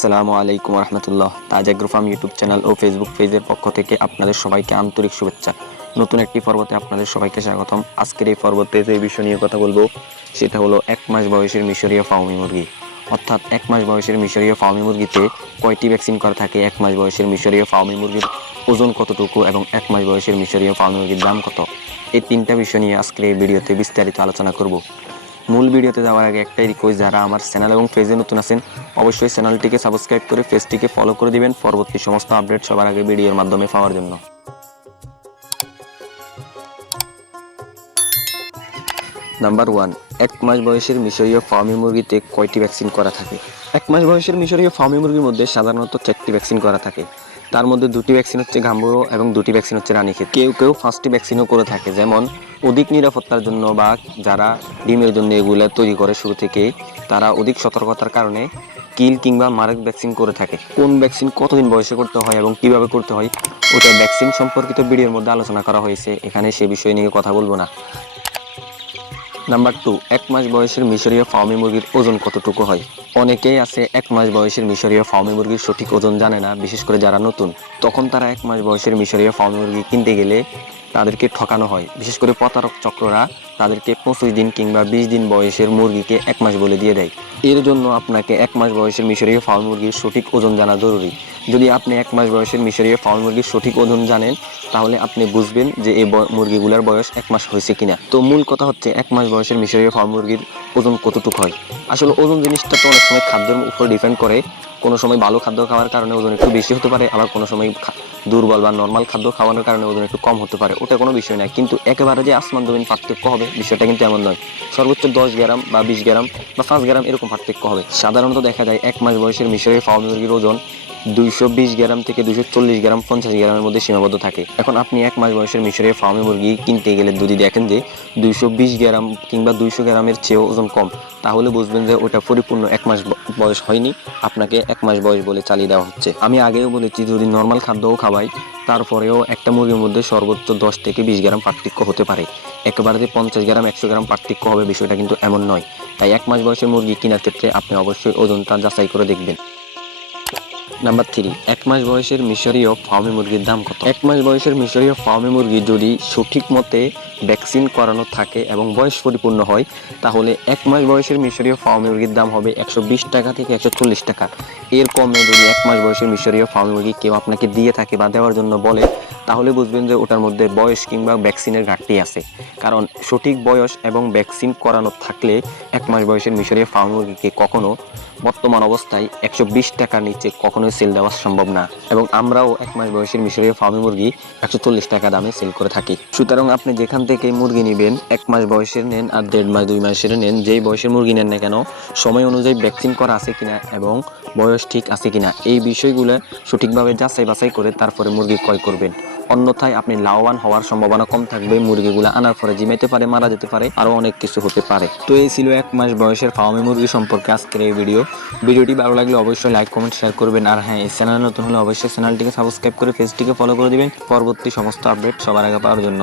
আসসালামু আলাইকুম রহমতুল্লাহ। তাজ agro farm YouTube channel ও Facebook পেজের পক্ষ থেকে আপনাদের সবাইকে আন্তরিক শুভেচ্ছা। নতুন একটি পর্বতে আপনাদের সবাইকে স্বাগতম। আজকের এই পর্বতে যে বিষয় নিয়ে কথা বলবো সেটা হলো 1 মাস বয়সের মিশরীয় ফাউমি মুরগি। অর্থাৎ 1 মাস বয়সের মিশরীয় ফাউমি মুরগিতে কয়টি ভ্যাকসিন করা থাকে, 1 মাস বয়সের মিশরীয় ফাউমি মুরগির ওজন কতটুকু এবং 1 মাস বয়সের মিশরীয় ফাউমি মুরগির দাম কত, এই তিনটা বিষয় নিয়ে আজকের এই ভিডিওতে বিস্তারিত আলোচনা করব। মূল ভিডিওতে যাওয়ার আগে একটাই রিকোয়েস্ট, যারা আমার চ্যানেল এবং পেজে নতুন আছেন অবশ্যই চ্যানেলটিকে সাবস্ক্রাইব করে পেজটিকে ফলো করে দিবেন পরবর্তী সমস্ত আপডেট সবার আগে ভিডিওর মাধ্যমে পাওয়ার জন্য। নাম্বার 1, 1 মাস বয়সের মিশরীয় ফার্মি মুরগিতে কয়টি ভ্যাকসিন করা থাকে? 1 মাস বয়সের মিশরীয় ফার্মি মুরগির মধ্যে সাধারণত 4টি ভ্যাকসিন করা থাকে। তার মধ্যে 2টি ভ্যাকসিন হচ্ছে ঘাম্বুরো এবং 2টি ভ্যাকসিন হচ্ছে রানীক্ষেত। কেউ কেউ 5টি ভ্যাকসিনও করে থাকে, যেমন অধিক নিরাপত্তার জন্য বা যারা ডিমের জন্য এগুলো তৈরি করে শুরু থেকে, তারা অধিক সতর্কতার কারণে কিল কিংবা মারেক ভ্যাকসিন করে থাকে। কোন ভ্যাকসিন কতদিন বয়সে করতে হয় এবং কিভাবে করতে হয় ওটা ভ্যাকসিন সম্পর্কিত ভিডিওর মধ্যে আলোচনা করা হয়েছে, এখানে সে বিষয় নিয়ে কথা বলবো না। নাম্বার 2, 1 মাস বয়সের মিশরীয় ফার্মি মুরগির ওজন কতটুকু হয়? অনেকেই আছে 1 মাস বয়সের মিশরীয় ফার্মি মুরগির সঠিক ওজন জানে না, বিশেষ করে যারা নতুন। তখন তারা 1 মাস বয়সের মিশরীয় ফার্মি মুরগি কিনতে গেলে তাদেরকে ঠকানো হয়। বিশেষ করে প্রতারক চক্ররা তাদেরকে 25 দিন কিংবা 20 দিন বয়সের মুরগিকে 1 মাস বলে দিয়ে দেয়। এর জন্য আপনাকে 1 মাস বয়সের মিশরীয় ফার্মি মুরগির সঠিক ওজন জানা জরুরি। যদি আপনি 1 মাস বয়সের মিশরীয় ফার্মি মুরগির সঠিক ওজন জানেন তাহলে আপনি বুঝবেন যে এই মুরগিগুলোর বয়স 1 মাস হয়েছে কিনা। তো মূল কথা হচ্ছে 1 মাস বয়সের মিশরীয় ফার্মি মুরগির ওজন কতটুকু হয়। আসলে ওজন জিনিসটা তো অনেক সময় খাদ্যের উপর ডিপেন্ড করে। কোনো সময় ভালো খাদ্য খাওয়ার কারণে ওজন একটু বেশি হতে পারে, আবার কোনো সময় দুর্বল বা নর্মাল খাদ্য খাওয়ানোর কারণে ওজন একটু কম হতে পারে, ওটা কোনো বিষয় না। কিন্তু একেবারে যে আসমান জমিন পার্থক্য হবে বিষয়টা কিন্তু এমন নয়। সর্বোচ্চ 10 গ্রাম বা 20 গ্রাম বা 5 গ্রাম এরকম পার্থক্য হবে। সাধারণত দেখা যায় 1 মাস বয়সের মিশরীয় ফার্মি মুরগির ওজন 220 গ্রাম থেকে 240 গ্রাম 50 গ্রামের মধ্যে সীমাবদ্ধ থাকে। এখন আপনি 1 মাস বয়সের মিশরীয় ফার্মি মুরগি কিনতে গেলে যদি দেখেন যে 220 গ্রাম কিংবা 200 গ্রামের চেয়েও ওজন কম, তাহলে বুঝবেন যে ওটা পরিপূর্ণ 1 মাস বয়স হয়নি, আপনাকে 1 মাস বয়স বলে চালিয়ে দেওয়া হচ্ছে। আমি আগেও বলেছি, যদি নর্মাল খাদ্যও খাওয়াই তারপরেও একটা মুরগির মধ্যে সর্বোচ্চ 10 থেকে 20 গ্রাম পার্থক্য হতে পারে। একেবারে যে 50 গ্রাম 100 গ্রাম পার্থক্য হবে বিষয়টা কিন্তু এমন নয়। তাই 1 মাস বয়সের মুরগি কেনার ক্ষেত্রে আপনি অবশ্যই ওজনটা যাচাই করে দেখবেন। নাম্বার 3, 1 মাস বয়সের মিশরীয় ফার্মি মুরগির দাম কত? 1 মাস বয়সের মিশরীয় ফার্মি মুরগি যদি সঠিক মতে ভ্যাকসিন করানো থাকে এবং বয়স পরিপূর্ণ হয় তাহলে 1 মাস বয়সের মিশরীয় ফার্মি মুরগির দাম হবে 120 টাকা থেকে 140 টাকা। এর কমে যদি 1 মাস বয়সের মিশরীয় ফার্মি মুরগি কেউ আপনাকে দিয়ে থাকে বা দেওয়ার জন্য বলে, তাহলে বুঝবেন যে ওটার মধ্যে বয়স কিংবা ভ্যাকসিনের ঘাটতি আছে। কারণ সঠিক বয়স এবং ভ্যাকসিন করানো থাকলে 1 মাস বয়সের মিশরীয় ফার্মি মুরগিকে কখনো বর্তমান অবস্থায় 120 টাকার নিচে কখনোই সেল দেওয়া সম্ভব না। এবং আমরাও 1 মাস বয়সের মিশরীয় ফার্মি মুরগি 140 টাকা দামে সেল করে থাকি। সুতরাং আপনি যেখান থেকে মুরগি নেবেন, 1 মাস বয়সের নেন আর 1.5 মাস 2 মাসের নেন, যেই বয়সের মুরগি নেন না কেন, সময় অনুযায়ী ভ্যাকসিন করা আছে কিনা এবং বয়স ঠিক আছে কিনা এই বিষয়গুলো সঠিকভাবে যাচাই বাছাই করে তারপরে মুরগি ক্রয় করবেন। অন্যথায় আপনি লাভবান হওয়ার সম্ভাবনা কম থাকবে। মুরগিগুলো আনার পরে জিমাইতে পারে, মারা যেতে পারে, আরও অনেক কিছু হতে পারে। তো এই ছিল 1 মাস বয়সের ফার্মি মুরগি সম্পর্কে আজকের এই ভিডিওটি ভালো লাগলে অবশ্যই লাইক কমেন্ট শেয়ার করবেন। আর হ্যাঁ, এই চ্যানেল নতুন হলে অবশ্যই চ্যানেলটিকে সাবস্ক্রাইব করে পেজটিকে ফলো করে দিবেন পরবর্তী সমস্ত আপডেট সবার আগে পাওয়ার জন্য।